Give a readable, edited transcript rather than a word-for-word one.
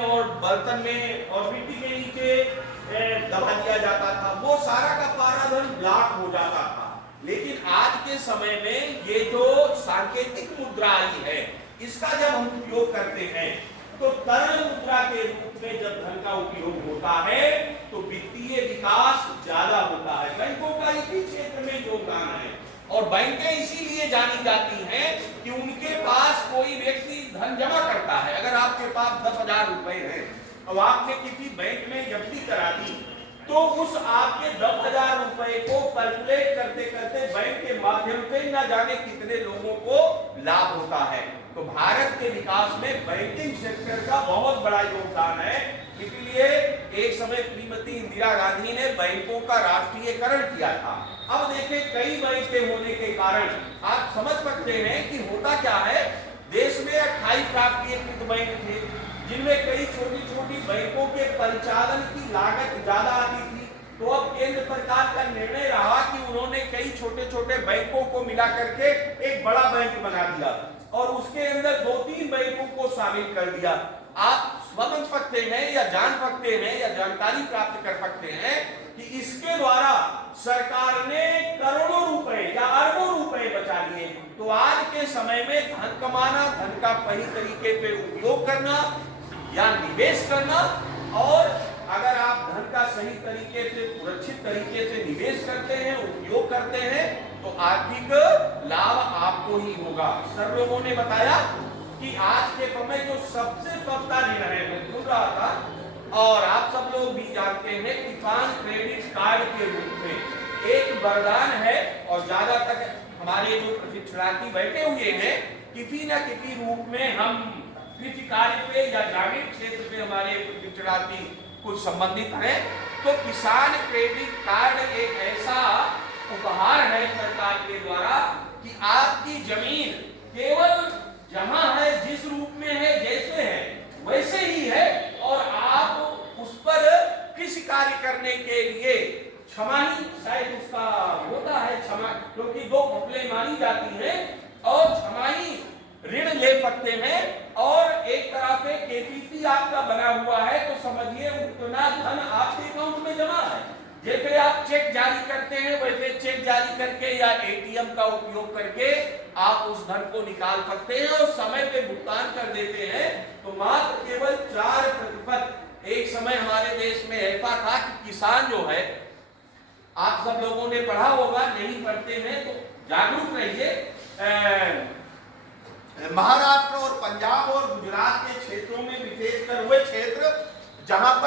और बर्तन में और मिट्टी के नीचे दबा दिया जाता था, वो सारा का सारा धन ब्लॉक हो जाता था। लेकिन आज के समय में ये जो सांकेतिक मुद्रा आई है, इसका जब हम उपयोग करते हैं तो तरल मुद्रा के रूप में जब धन का उपयोग होता है तो वित्तीय विकास ज्यादा होता है। बैंकों का इसी क्षेत्र में योगदान है और बैंकें इसीलिए जानी जाती हैं कि उनके पास कोई व्यक्ति धन जमा करता है। अगर आपके पास 10,000 रुपए हैं और आपने किसी बैंक में एफडी करा दी तो उस आपके 10,000 रुपए को कैलकुलेट करते करते बैंक के माध्यम से न जाने कितने लोगों को लाभ होता है। तो भारत के विकास में बैंकिंग सेक्टर का बहुत बड़ा योगदान है। इसलिए एक समय श्रीमती इंदिरा गांधी ने बैंकों का राष्ट्रीयकरण किया था। अब देखें, कई बैंकें होने के कारण आप समझ सकते हैं कि होता क्या है। देश में 28 राष्ट्रीयकृत बैंक थे जिनमें कई छोटी छोटी बैंकों के परिचालन की लागत ज्यादा आती थी। तो अब केंद्र सरकार का निर्णय रहा कि उन्होंने कई छोटे छोटे बैंकों को मिला करके एक बड़ा बैंक बना दिया और उसके अंदर 2-3 बैंकों को शामिल कर दिया। आप समझ सकते हैं या जान सकते हैं या जानकारी प्राप्त कर सकते हैं कि इसके द्वारा सरकार ने करोड़ों रुपए या अरबों रुपए बचा लिए। तो आज के समय में धन कमाना, धन का सही तरीके से उपयोग करना या निवेश करना, और अगर आप धन का सही तरीके से सुरक्षित तरीके से निवेश करते हैं, उपयोग करते हैं, तो आर्थिक लाभ आपको ही होगा। सर लोगों ने बताया कि आज के समय जो सबसे सस्ता ऋण है, मैं सुन रहा था और आप सब लोग भी जानते हैं, किसान क्रेडिट कार्ड के रूप में एक वरदान है। और ज्यादातर हमारे जो प्रशिक्षणार्थी बैठे हुए हैं, किसी न किसी रूप में हम कृषि कार्य पे या ग्रामीण क्षेत्र में हमारे प्रशिक्षणार्थी कुछ संबंधित हैं। तो किसान क्रेडिट कार्ड एक ऐसा उपहार है सरकार के द्वारा कि आपकी जमीन केवल जहां है, जिस रूप में है, जैसे है वैसे ही है, और आप उस पर कृषि कार्य करने के लिए छमाही, शायद उसका होता है छमा, क्योंकि 2 फसलें मानी जाती हैं और छमाही ऋण ले सकते हैं। और एक तरह से केसीसी आपका बना हुआ है तो समझिए उतना धन आपके अकाउंट में जमा है। जैसे आप चेक जारी करते हैं वैसे चेक जारी करके या एटीएम का उपयोग करके आप उस धन को निकाल सकते हैं और समय पे भुगतान कर देते हैं। तो मात्र केवल 4%। एक समय हमारे देश में ऐसा था कि किसान जो है, आप सब लोगों ने पढ़ा होगा, नहीं पढ़ते हैं तो जागरूक रहिए, महाराष्ट्र और पंजाब और गुजरात के क्षेत्रों में विशेषकर वे क्षेत्र जहां पर